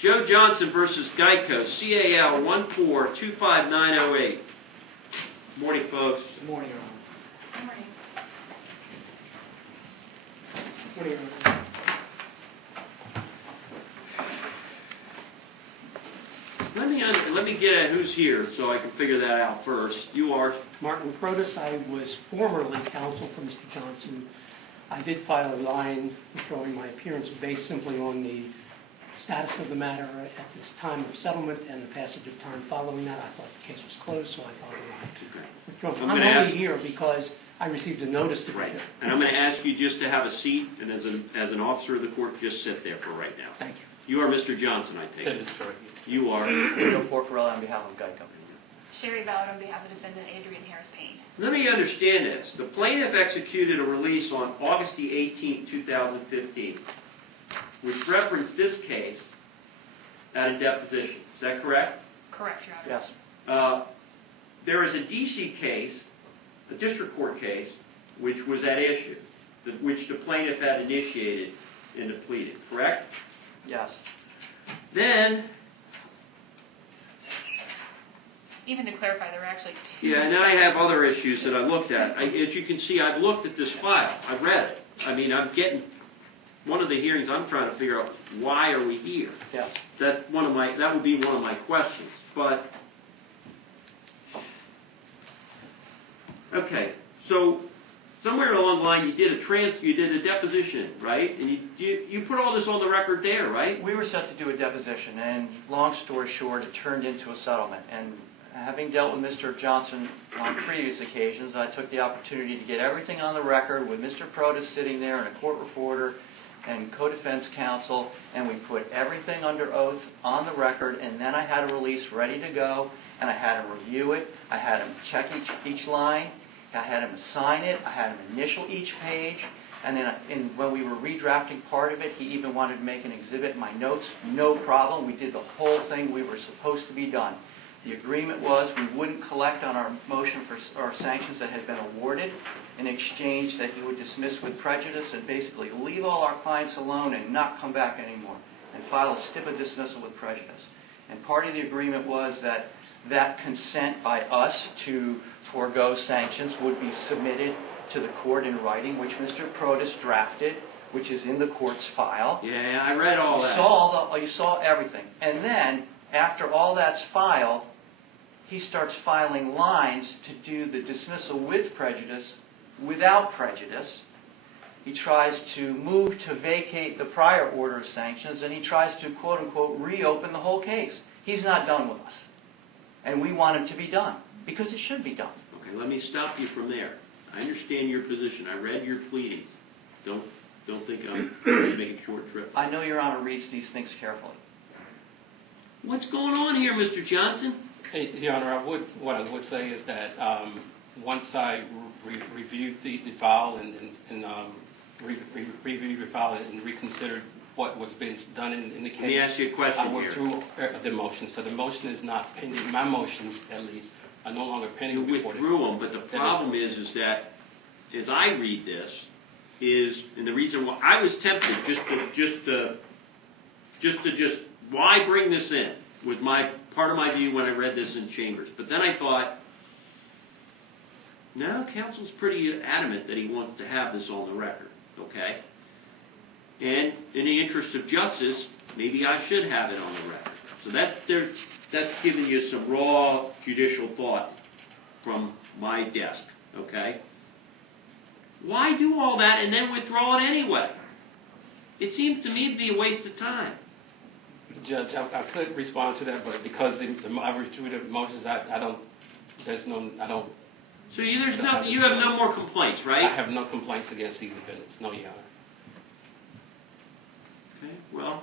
Joe Johnson versus GEICO, CAL 1425908. Morning, folks. Good morning, Your Honor. Good morning. Good morning, Your Honor. Let me get at who's here so I can figure that out first. You are? Martin Protas. I was formerly counsel for Mr. Johnson. I did file a line withdrawing my appearance based simply on the status of the matter at this time of settlement and the passage of time following that. I thought the case was closed, so I filed a line to withdraw. I'm only here because I received a notice to be here. And I'm going to ask you just to have a seat, and as an officer of the court, just sit there for right now. Thank you. You are Mr. Johnson, I take it. That is correct. You are? Joe Porcarella on behalf of GEICO. Sherry Ballard on behalf of defendant Adrian Harris-Payne. Let me understand this. The plaintiff executed a release on August the 18th, 2015, which referenced this case at a deposition. Is that correct? Correct, Your Honor. Yes. There is a D.C. case, a district court case, which was at issue, which the plaintiff had initiated and depleted, correct? Yes. Then, Even to clarify, there were actually two. yeah, and then I have other issues that I looked at. As you can see, I've looked at this file. I've read it. I mean, I'm getting, one of the hearings I'm trying to figure out, why are we here? Yes. That would be one of my questions. But, okay, so somewhere along the line you did a deposition, right? And you put all this on the record there, right? We were set to do a deposition, and long story short, it turned into a settlement. And having dealt with Mr. Johnson on previous occasions, I took the opportunity to get everything on the record with Mr. Protas sitting there and a court reporter and co-defense counsel, and we put everything under oath on the record, and then I had a release ready to go, and I had him review it. I had him check each line. I had him sign it. I had him initial each page. And then when we were redrafting part of it, he even wanted to make an exhibit in my notes. No problem. We did the whole thing we were supposed to be done. The agreement was we wouldn't collect on our motion for our sanctions that had been awarded. In exchange, that he would dismiss with prejudice and basically leave all our clients alone and not come back anymore and file a stipend dismissal with prejudice. And part of the agreement was that that consent by us to forego sanctions would be submitted to the court in writing, which Mr. Protas drafted, which is in the court's file. Yeah, I read all that. You saw everything. And then, after all that's filed, he starts filing lines to do the dismissal with prejudice, without prejudice. He tries to move to vacate the prior order of sanctions, and he tries to, quote-unquote, reopen the whole case. He's not done with us. And we want it to be done, because it should be done. Okay, let me stop you from there. I understand your position. I read your pleadings. Don't think I'm going to make a short trip. I know Your Honor reads these things carefully. What's going on here, Mr. Johnson? Hey, Your Honor, what I would say is that once I reviewed the file and reviewed the file and reconsidered what was being done in the case. Let me ask you a question I withdrew the motion. So the motion is not pending. My motions, at least, are no longer pending. You withdrew them, but the problem is that as I read this, and the reason why I was tempted why bring this in was part of my view when I read this in chambers. But then I thought, no, counsel's pretty adamant that he wants to have this on the record, okay? And in the interest of justice, maybe I should have it on the record. So that's giving you some raw judicial thought from my desk, okay? Why do all that and then withdraw it anyway? It seems to me to be a waste of time. Judge, I could respond to that, but because I withdrew the motions, I don't. So you have no more complaints, right? I have no complaints against these defendants. No, Your Honor. Okay. Well,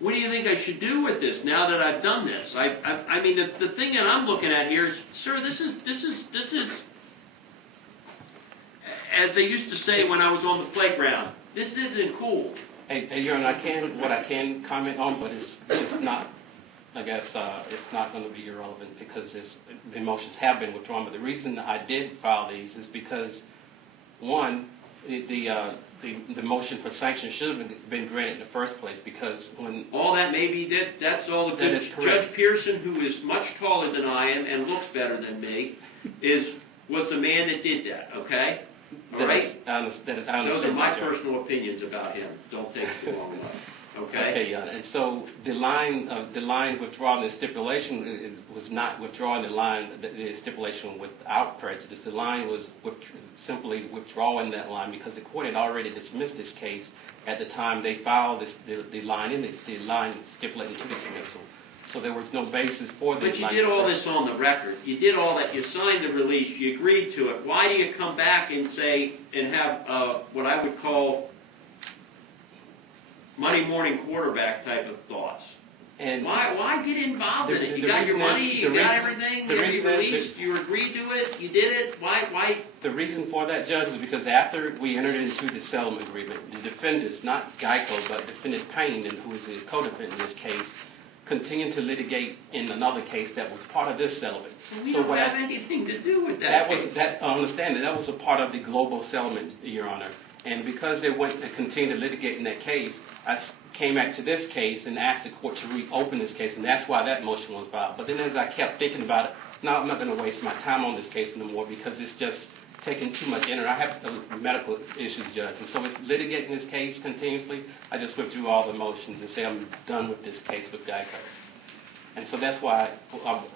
what do you think I should do with this now that I've done this? I mean, the thing that I'm looking at here is, sir, this is, as they used to say when I was on the playground, this isn't cool. Hey, Your Honor, what I can comment on, but it's not. I guess it's not going to be irrelevant because the motions have been withdrawn. But the reason I did file these is because, one, the motion for sanction should have been granted in the first place, because when... All that may be, that's all the That good. is correct. Judge Pearson, who is much taller than I am and looks better than me, was the man that did that, okay? All right? I understand. Those are my Judge. personal opinions about him. Don't take it the wrong way, okay? Okay, and so the line withdrawing the stipulation was not withdrawing the stipulation without prejudice. The line was simply withdrawing that line because the court had already dismissed this case at the time they filed the line stipulating to dismissal. So there was no basis for the But you did all this on the record. You did all that. You signed the release. You agreed to it. Why do you come back and say and have what I would call Monday morning quarterback type of thoughts? And why get involved in it? You the got your reason money, is- you the got reason- everything, the you reason is released, you agreed to it, you did it. Why? the reason for that, Judge, is because after we entered into the settlement agreement, the defendants, not GEICO, but defendant Payne, who is the co-defendant in this case, continued to litigate in another case that was part of this settlement. We don't have anything to do with That that. was that. I understand that was a part of the global settlement, Your Honor. And because they went to continue to litigate in that case, I came back to this case and asked the court to reopen this case, and that's why that motion was filed. But then as I kept thinking about it, no, I'm not going to waste my time on this case anymore because it's just taking too much energy. I have medical issues, Judge, and so it's litigating this case continuously. I just withdrew all the motions and say I'm done with this case with GEICO. And so that's why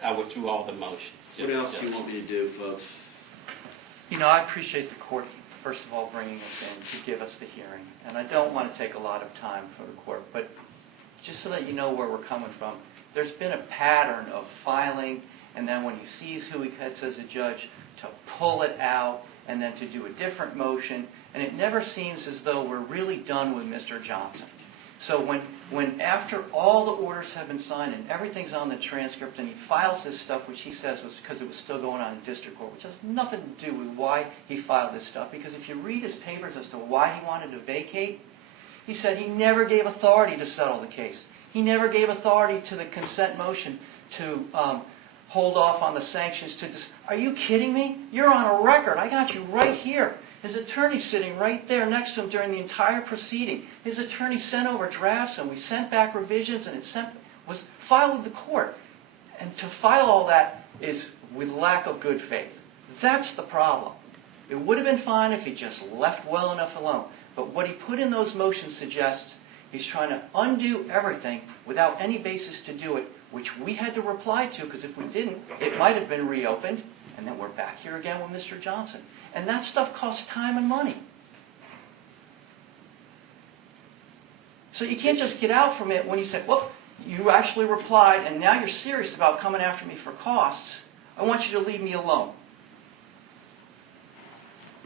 I withdrew all the motions. What else do you want me to do, folks? You know, I appreciate the court, first of all, bringing us in to give us the hearing. And I don't want to take a lot of time for the court, but just so that you know where we're coming from, there's been a pattern of filing, and then when he sees who he gets as a judge, to pull it out, and then to do a different motion. And it never seems as though we're really done with Mr. Johnson. So when after all the orders have been signed and everything's on the transcript and he files this stuff, which he says was because it was still going on in district court, which has nothing to do with why he filed this stuff, because if you read his papers as to why he wanted to vacate, he said he never gave authority to settle the case. He never gave authority to the consent motion to hold off on the sanctions. Are you kidding me? You're on a record. I got you right here. His attorney's sitting right there next to him during the entire proceeding. His attorney sent over drafts, and we sent back revisions, and it was filed with the court. And to file all that is with lack of good faith. That's the problem. It would have been fine if he just left well enough alone. But what he put in those motions suggests he's trying to undo everything without any basis to do it, which we had to reply to, because if we didn't, it might have been reopened, and then we're back here again with Mr. Johnson. And that stuff costs time and money. So you can't just get out from it when you say, well, you actually replied, and now you're serious about coming after me for costs. I want you to leave me alone.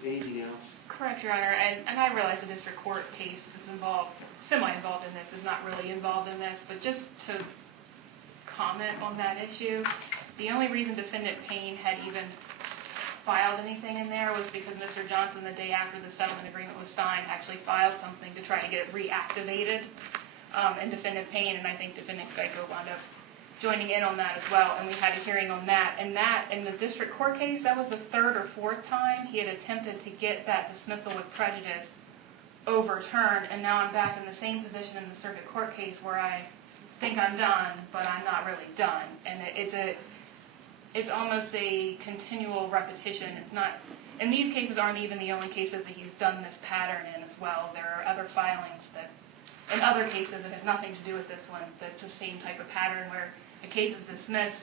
Anything else? Correct, Your Honor, and I realize the district court case is semi-involved in this, is not really involved in this, but just to comment on that issue, the only reason Defendant Payne had even filed anything in there was because Mr. Johnson, the day after the settlement agreement was signed, actually filed something to try to get it reactivated. And Defendant Payne and I think Defendant GEICO wound up joining in on that as well, and we had a hearing on that. And that, in the district court case, that was the third or fourth time he had attempted to get that dismissal with prejudice overturned, and now I'm back in the same position in the circuit court case where I think I'm done, but I'm not really done. And it's almost a continual repetition. It's not, and these cases aren't even the only cases that he's done this pattern in as well. There are other filings that, in other cases that have nothing to do with this one, that's the same type of pattern where a case is dismissed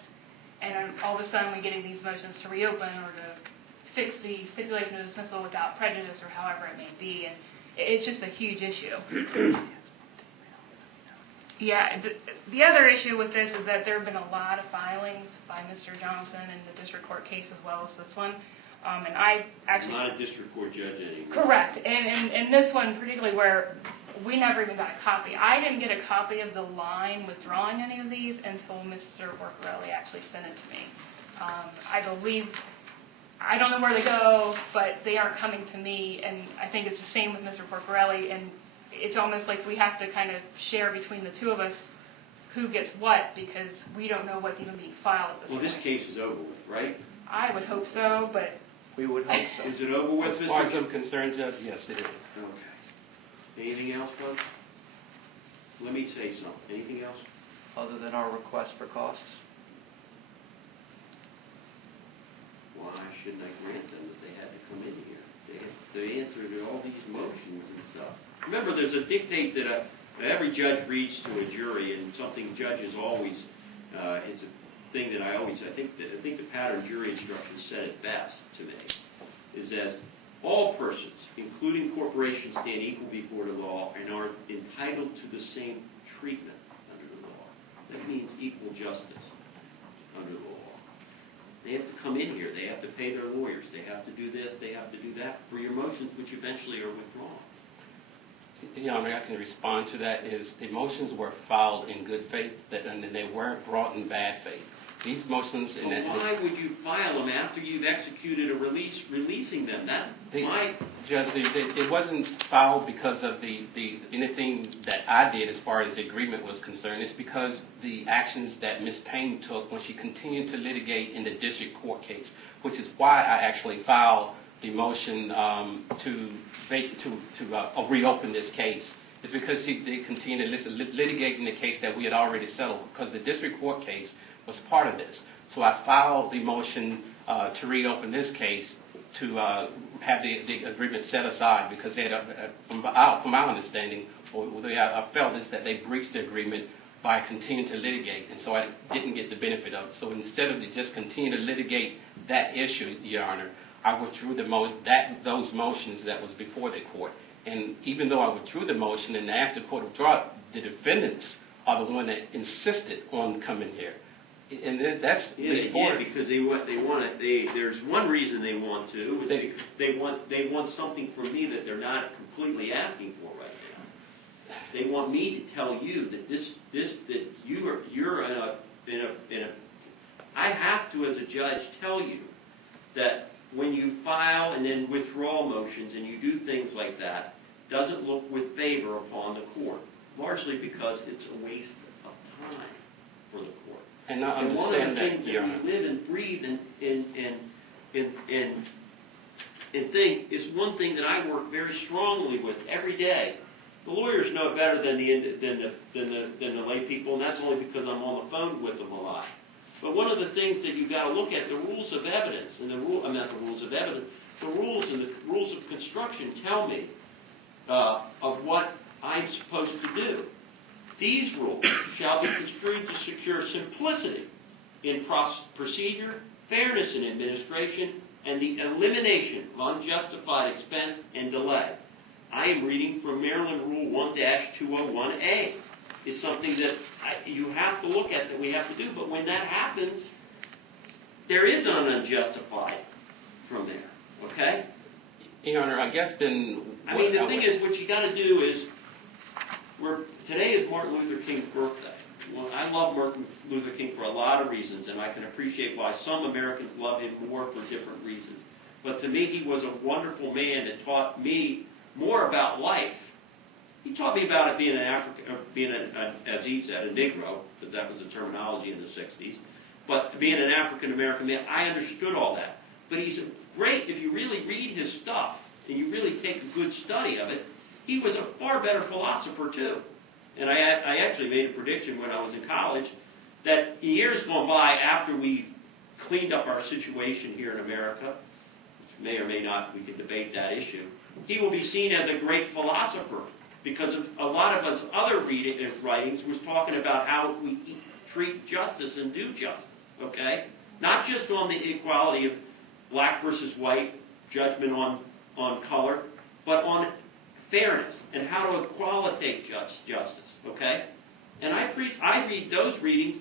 and then all of a sudden we're getting these motions to reopen or to fix the stipulation of dismissal without prejudice or however it may be. And it's just a huge issue. Yeah, the other issue with this is that there have been a lot of filings by Mr. Johnson in the district court case as well as this one. And I actually... Not a district court judge anymore. Correct. And this one particularly where we never even got a copy. I didn't get a copy of the line withdrawing any of these until Mr. Porcarelli actually sent it to me. I believe... I don't know where they go, but they aren't coming to me. And I think it's the same with Mr. Porcarelli. And it's almost like we have to kind of share between the two of us who gets what, because we don't know what's even being filed at this point. Well, this case is over with, right? I would hope so, but We would hope so. Is it over with, As far as Mr. I'm concerned, Judge, yes, it is. Okay. Anything else, folks? Let me say something. Anything else? Other than our request for costs? Why shouldn't I grant them that they had to come in here? They answer to all these motions and stuff. Remember, there's a dictate that every judge reads to a jury, and something judges always, it's a thing that I think the pattern jury instructions said it best to me, is that all persons, including corporations, stand equal before the law and are entitled to the same treatment under the law. That means equal justice under the law. They have to come in here. They have to pay their lawyers. They have to do this. They have to do that for your motions, which eventually are withdrawn. Your Honor, I can respond to that. Is the motions were filed in good faith, and they weren't brought in bad faith. These motions... But why would you file them after you've executed a release, releasing them? That's my... Judge, it wasn't filed because of anything that I did as far as the agreement was concerned. It's because the actions that Ms. Payne took when she continued to litigate in the district court case, which is why I actually filed the motion to reopen this case. It's because they continued to litigate in the case that we had already settled, because the district court case was part of this. So I filed the motion to reopen this case to have the agreement set aside, because they had, from my understanding, what I felt is that they breached the agreement by continuing to litigate, and so I didn't get the benefit of it. So instead of just continue to litigate that issue, Your Honor, I withdrew those motions that was before the court. And even though I withdrew the motion and asked the court to withdraw it, the defendants are the one that insisted on coming here. And that's before. Yeah, because there's one reason they want to. They want something from me that they're not completely asking for right now. They want me to tell you that you're in a. I have to, as a judge, tell you that when you file and then withdraw motions and you do things like that, doesn't look with favor upon the court, largely because it's a waste of time for the court. And I understand one of the that, things Your that Honor. we live and breathe and think is one thing that I work very strongly with every day. The lawyers know it better than the lay people, and that's only because I'm on the phone with them a lot. But one of the things that you've got to look at, the rules of evidence, and the rules and the rules of construction tell me of what I'm supposed to do. These rules shall be construed to secure simplicity in procedure, fairness in administration, and the elimination of unjustified expense and delay. I am reading from Maryland Rule 1-201A. It's something that you have to look at, that we have to do. But when that happens, there is an unjustified from there. Okay? Your Honor, I guess then... I mean, the thing is, what you got to do is, today is Martin Luther King's birthday. Well, I love Martin Luther King for a lot of reasons, and I can appreciate why some Americans love him more for different reasons. But to me, he was a wonderful man that taught me more about life. He taught me about it being as he said, a Negro, because that was the terminology in the 60s. But being an African-American man, I understood all that. But he's great, if you really read his stuff, and you really take a good study of it, he was a far better philosopher, too. And I actually made a prediction when I was in college that in years gone by, after we cleaned up our situation here in America, which may or may not, we could debate that issue, he will be seen as a great philosopher, because of a lot of his other writings was talking about how we treat justice and do justice, okay? Not just on the equality of black versus white, judgment on color, but on fairness and how to equalitate justice, okay? And I read those readings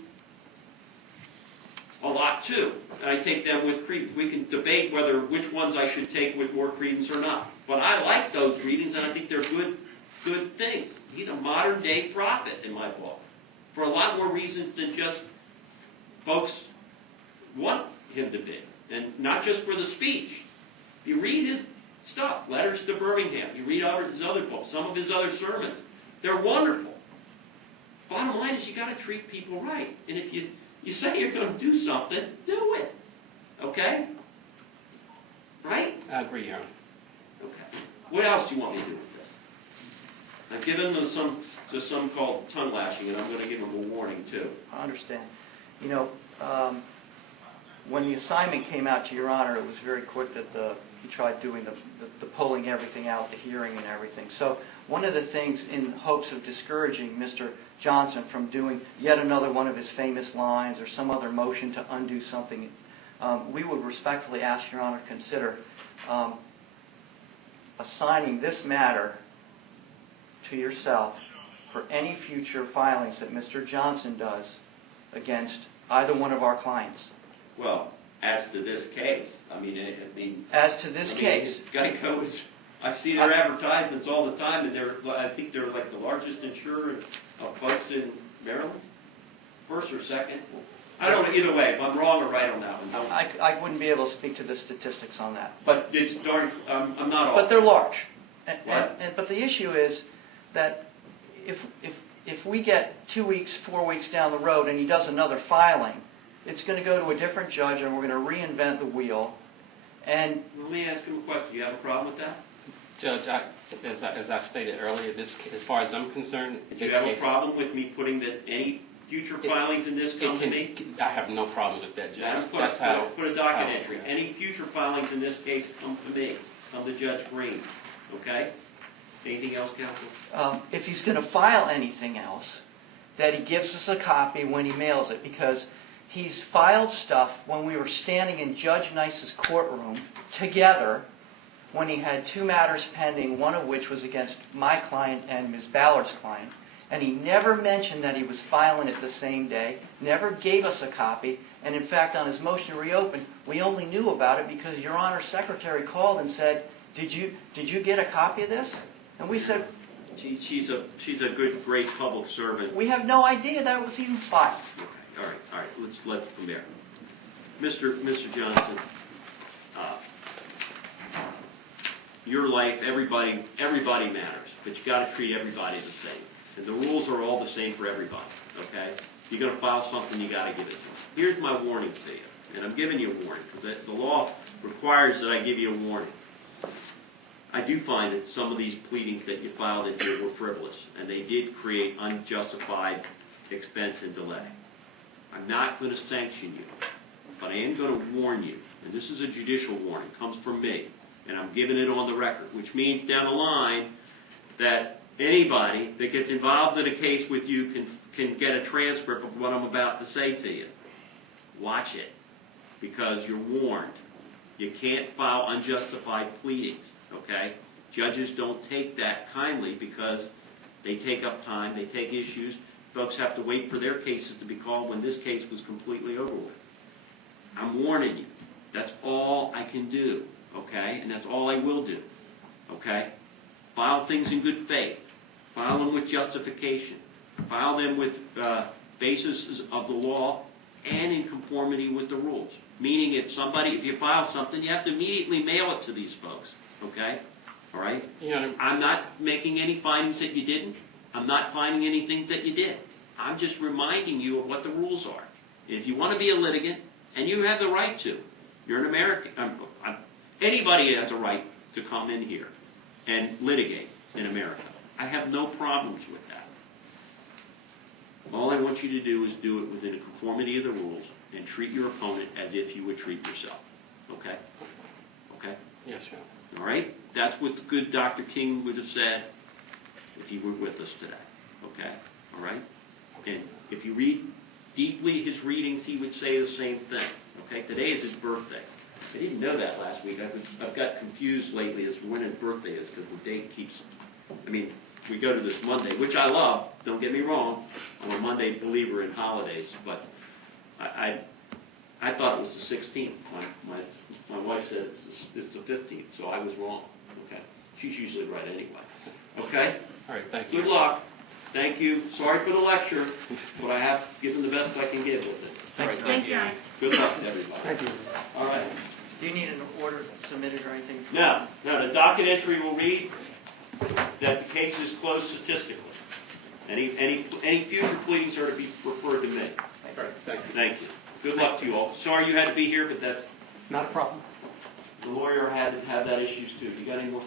a lot too, and I take them with credence. We can debate which ones I should take with more credence or not, but I like those readings, and I think they're good things. He's a modern-day prophet in my book, for a lot more reasons than just folks want him to be, and not just for the speech. You read his stuff, Letters to Birmingham. You read his other books, some of his other sermons. They're wonderful. Bottom line is you got to treat people right, and if you say you're going to do something, do it. Okay? right? I agree, Your Honor. Okay. What else do you want me to do with this? I've given them some called tongue lashing, and I'm going to give them a warning too. I understand. You know, when the assignment came out to Your Honor, it was very quick that he tried doing the pulling everything out, the hearing and everything. So one of the things in hopes of discouraging Mr. Johnson from doing yet another one of his famous lines or some other motion to undo something, we would respectfully ask Your Honor to consider assigning this matter to yourself for any future filings that Mr. Johnson does against either one of our clients. Well, as to this case, As to this case, GEICO is. I see their advertisements all the time, and I think they're like the largest insurer of folks in Maryland, first or second. I don't know either way. If I'm wrong or right on that one, I wouldn't be able to speak to the statistics on that, but it's darn. I'm not off. but they're large. What? But the issue is that if we get 2 weeks, 4 weeks down the road, and he does another filing, it's going to go to a different judge, and we're going to reinvent the wheel. And let me ask you a question. Do you have a problem with that? Judge, as I stated earlier, as far as I'm concerned... Do you have a problem with me putting that any future filings in this come to me? I have no problem with that, Judge. Adam, put a docket entry. Any future filings in this case come to me. Come to Judge Green. Okay? Anything else, counsel? if he's going to file anything else, that he gives us a copy when he mails it, because he's filed stuff when we were standing in Judge Nice's courtroom together when he had 2 matters pending, one of which was against my client and Ms. Ballard's client, and he never mentioned that he was filing it the same day, never gave us a copy, and in fact on his motion to reopen, we only knew about it because Your Honor's secretary called and said, did you get a copy of this? And we said, She's a good, great public servant. we have no idea that it was even filed. Okay, all right. Let's from there. Mr. Johnson, your life, everybody matters, but you got to treat everybody the same. And the rules are all the same for everybody. Okay? If you're going to file something, you got to give it to them. Here's my warning to you, and I'm giving you a warning because the law requires that I give you a warning. I do find that some of these pleadings that you filed in here were frivolous, and they did create unjustified expense and delay. I'm not going to sanction you, but I am going to warn you, and this is a judicial warning, it comes from me, and I'm giving it on the record, which means down the line that anybody that gets involved in a case with you can get a transcript of what I'm about to say to you. Watch it, because you're warned. You can't file unjustified pleadings. Okay? Judges don't take that kindly because they take up time, they take issues. Folks have to wait for their cases to be called when this case was completely over with. I'm warning you. That's all I can do. Okay? And that's all I will do. Okay? File things in good faith. File them with justification. File them with basis of the law and in conformity with the rules. Meaning if you file something, you have to immediately mail it to these folks. Okay? All right? Yeah. I'm not making any findings that you didn't. I'm not finding any things that you did. I'm just reminding you of what the rules are. And if you want to be a litigant, and you have the right to, you're an American. Anybody has a right to come in here and litigate in America. I have no problems with that. All I want you to do is do it within the conformity of the rules and treat your opponent as if you would treat yourself. Okay? Okay? Yes, sir. All right? That's what the good Dr. King would have said if he were with us today. Okay? All right? And if you read deeply his readings, he would say the same thing. Okay? Today is his birthday. I didn't know that last week. I've got confused lately as to when his birthday is because the date keeps... we go to this Monday, which I love. Don't get me wrong. I'm a Monday believer in holidays, but I thought it was the 16th. My wife said it's the 15th, so I was wrong. Okay? She's usually right anyway. Okay? All right, thank you. Good luck. Thank you. Sorry for the lecture, but I have given the best I can give with it. All right, Thank you. Good luck to everybody. Thank you. All right. Do you need an order submitted or anything? No, the docket entry will read that the case is closed statistically. Any future pleadings are to be referred to me. All right, thank you. Thank you. Good luck to you all. Sorry you had to be here, but that's... Not a problem. the lawyer had that issues too. You got any more?